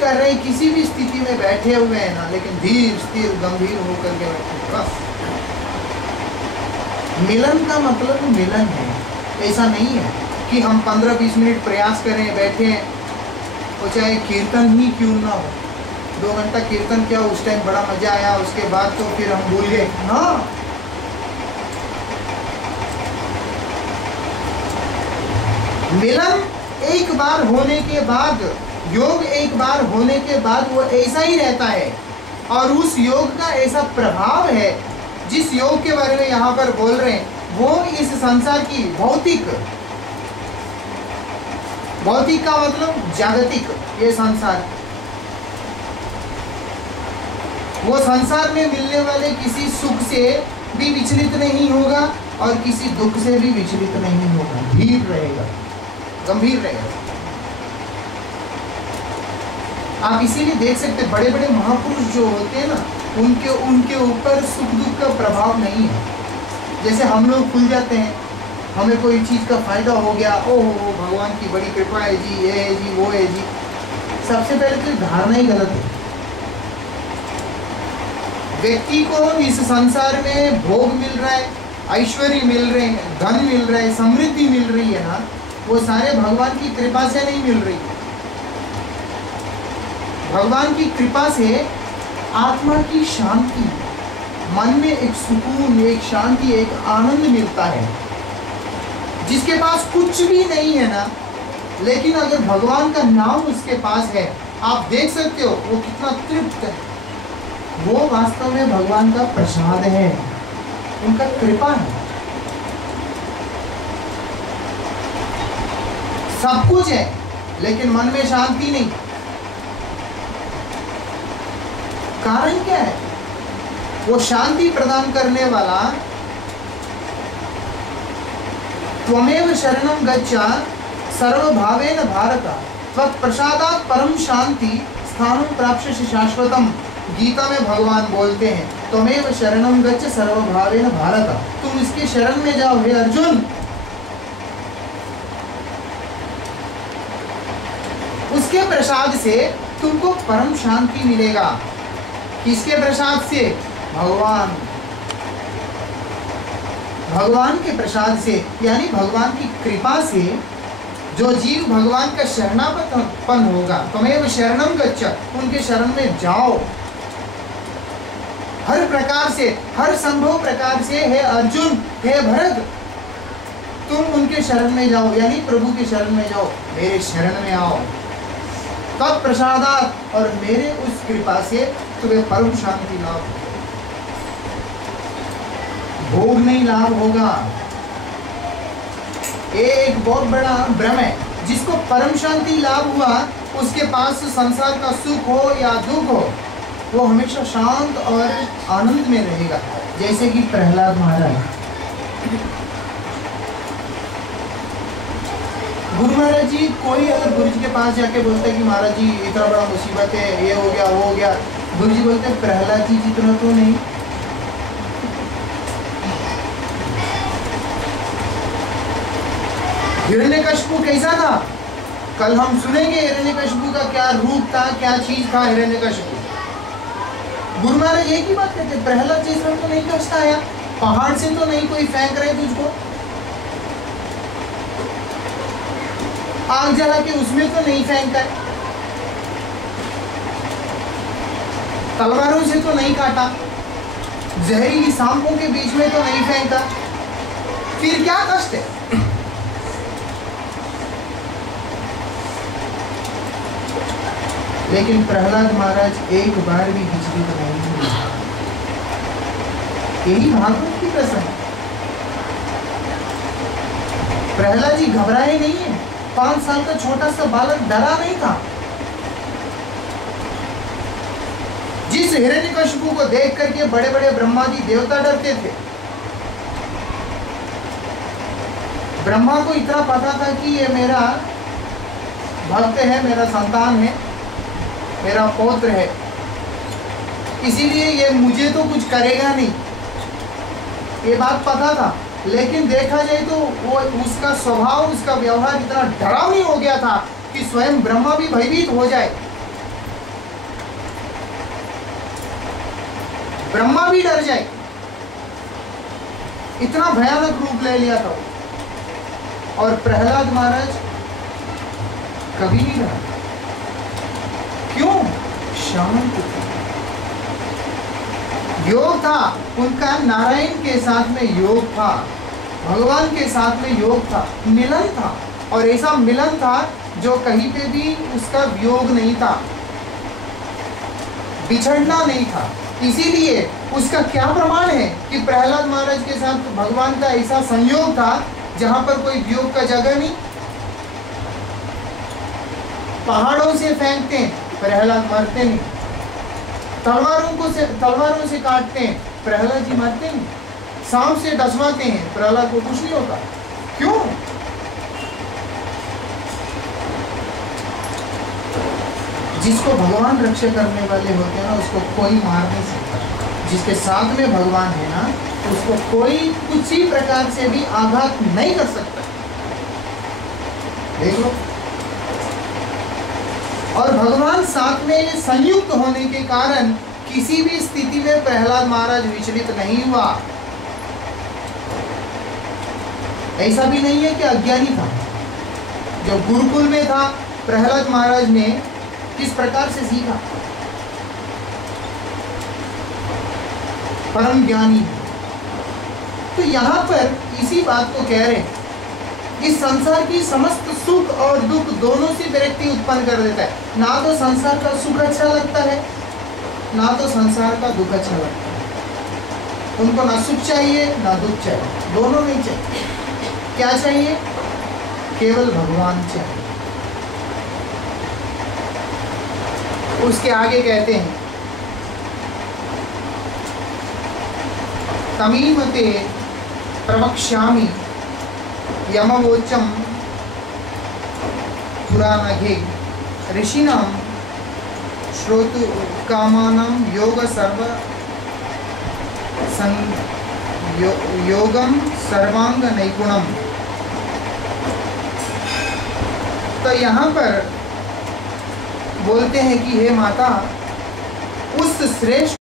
कर रहे, किसी भी स्थिति में बैठे हुए हैं ना, लेकिन धीर स्थिर गंभीर होकर के बैठे बस। मिलन का मतलब मिलन है, ऐसा नहीं है कि हम 15-20 मिनट प्रयास करें, बैठे, वो चाहे कीर्तन ही क्यों ना हो, 2 घंटा कीर्तन किया, उस टाइम बड़ा मजा आया, उसके बाद तो फिर हम भूल गए। हाँ, मिलन एक बार होने के बाद, योग एक बार होने के बाद वो ऐसा ही रहता है। और उस योग का ऐसा प्रभाव है, जिस योग के बारे में यहाँ पर बोल रहे हैं, वो इस संसार की भौतिक का मतलब जागतिक, ये संसार, वो संसार में मिलने वाले किसी सुख से भी विचलित नहीं होगा और किसी दुख से भी विचलित नहीं होगा, धीर रहेगा, गंभीर रहेगा। आप इसीलिए देख सकते बड़े बड़े महापुरुष जो होते हैं ना, उनके ऊपर सुख दुख का प्रभाव नहीं है। जैसे हम लोग खुल जाते हैं, हमें कोई चीज़ का फायदा हो गया, ओहो भगवान की बड़ी कृपा है जी, ये है जी, वो है जी। सबसे पहले तो धारणा ही गलत है। व्यक्ति को इस संसार में भोग मिल रहा है, ऐश्वर्य मिल रहे हैं, धन मिल रहा है, समृद्धि मिल रही है ना, वो सारे भगवान की कृपा से नहीं मिल रही है। भगवान की कृपा से आत्मा की शांति, मन में एक सुकून, एक शांति, एक आनंद मिलता है। जिसके पास कुछ भी नहीं है ना, लेकिन अगर भगवान का नाम उसके पास है, आप देख सकते हो वो कितना तृप्त है। वो वास्तव में भगवान का प्रसाद है, उनका कृपा है। सब कुछ है लेकिन मन में शांति नहीं। कारण क्या है? वो शांति प्रदान करने वाला त्वमेव शरणं गच्छ सर्वभावेन भारत त्वत्प्रसादात् परम शांति स्थानं प्राप्स्यसि शाश्वतम्। गीता में भगवान बोलते हैं, त्वमेव शरणं गच्छ सर्वभावेन भारत, तुम इसके शरण में जाओ हे अर्जुन। उसके प्रसाद से तुमको परम शांति मिलेगा। किसके प्रसाद से? भगवान के प्रसाद से, यानी भगवान की कृपा से। जो जीव भगवान का शरणापन होगा, त्वमेव शरणं गच्छ, उनके शरण में जाओ। हर प्रकार से, हर संभव प्रकार से, हे अर्जुन, हे भरत, तुम उनके शरण में जाओ, यानी प्रभु के शरण में जाओ, मेरे शरण में आओ। तत्प्रसादात्, और मेरे उस कृपा से तुम्हें परम शांति लाभ, भोग नहीं लाभ होगा। एक बहुत बड़ा भ्रम है, जिसको परम शांति लाभ हुआ, उसके पास संसार का सुख हो या दुख हो, वो हमेशा शांत और आनंद में रहेगा। जैसे कि प्रहलाद महाराज, गुरु महाराज जी, कोई अगर गुरु जी के पास जाके बोलता है कि महाराज जी इतना बड़ा मुसीबत है, ये हो गया, वो हो गया, गुरु जी बोलते हैं प्रहलाद जी जितना तो नहीं। हिरण्यकशिपु कैसा था? कल हम सुनेंगे हिरण्यकशिपु का क्या रूप था, क्या चीज था हिरण्यकशिपु। गुरु महाराज एक ही बात कहते हैं, प्रहलाद जैसा तो नहीं कष्ट आया, पहाड़ से तो नहीं कोई फेंक रहे तुझको, आग जला के उसमें तो नहीं फेंका है, तलवारों से तो नहीं काटा, जहरीली सांपों के बीच में तो नहीं फेंका, फिर क्या कष्ट है? लेकिन प्रहलाद महाराज एक बार भी विचलित नहीं हुए। यही भागवत की कसम। प्रहलाद जी घबराए नहीं है। 5 साल का छोटा सा बालक डरा नहीं था। जिस हिरण्यकशिपु को देख करके बड़े बड़े ब्रह्मादि देवता डरते थे, ब्रह्मा को इतना पता था कि ये मेरा भक्त है, मेरा संतान है, मेरा पौत्र है, इसीलिए ये मुझे तो कुछ करेगा नहीं, ये बात पता था। लेकिन देखा जाए तो वो उसका स्वभाव, उसका व्यवहार इतना डरावनी हो गया था कि स्वयं ब्रह्मा भी भयभीत हो जाए। ब्रह्मा भी डर जाए, इतना भयानक रूप ले लिया था वो। और प्रहलाद महाराज कभी नहीं डरा। क्यों? शांत थे, योग था उनका, नारायण के साथ में योग था, भगवान के साथ में योग था, मिलन था। और ऐसा मिलन था जो कहीं पे भी उसका वियोग नहीं था, बिछड़ना नहीं था। इसीलिए उसका क्या प्रमाण है कि प्रहलाद महाराज के साथ भगवान का ऐसा संयोग था जहां पर कोई वियोग का जगह नहीं। पहाड़ों से फेंकते हैं, प्रहलाद मरते नहीं। तलवारों से काटते हैं, प्रहलाद जी मरते नहीं। सांप से डसवाते हैं, प्रहलाद को कुछ नहीं होता। क्यों? जिसको भगवान रक्षा करने वाले होते हैं ना, उसको कोई मार नहीं सकता। जिसके साथ में भगवान है ना, उसको कोई किसी प्रकार से भी आघात नहीं कर सकता। देख लो। और भगवान साथ में संयुक्त होने के कारण किसी भी स्थिति में प्रहलाद महाराज विचलित नहीं हुआ। ऐसा भी नहीं है कि अज्ञानी था। जब गुरुकुल में था, प्रहलाद महाराज ने किस प्रकार से सीखा? परम ज्ञानी है। तो यहां पर इसी बात को कह रहे, इस संसार की समस्त सुख और दुख दोनों से विरक्ति उत्पन्न कर देता है। ना तो संसार का सुख अच्छा लगता है, ना तो संसार का दुख अच्छा लगता है। उनको ना सुख चाहिए ना दुख चाहिए, दोनों नहीं चाहिए। क्या चाहिए? केवल भगवान चाहिए। उसके आगे कहते हैं, तमीमते प्रवक्ष्यामि यमवोचम पुराणघे ऋषिणां श्रोतु कामानां योग सर्व योगम सर्वांग नैपुणम। तो यहाँ पर बोलते हैं कि हे माता, उस श्रेष्ठ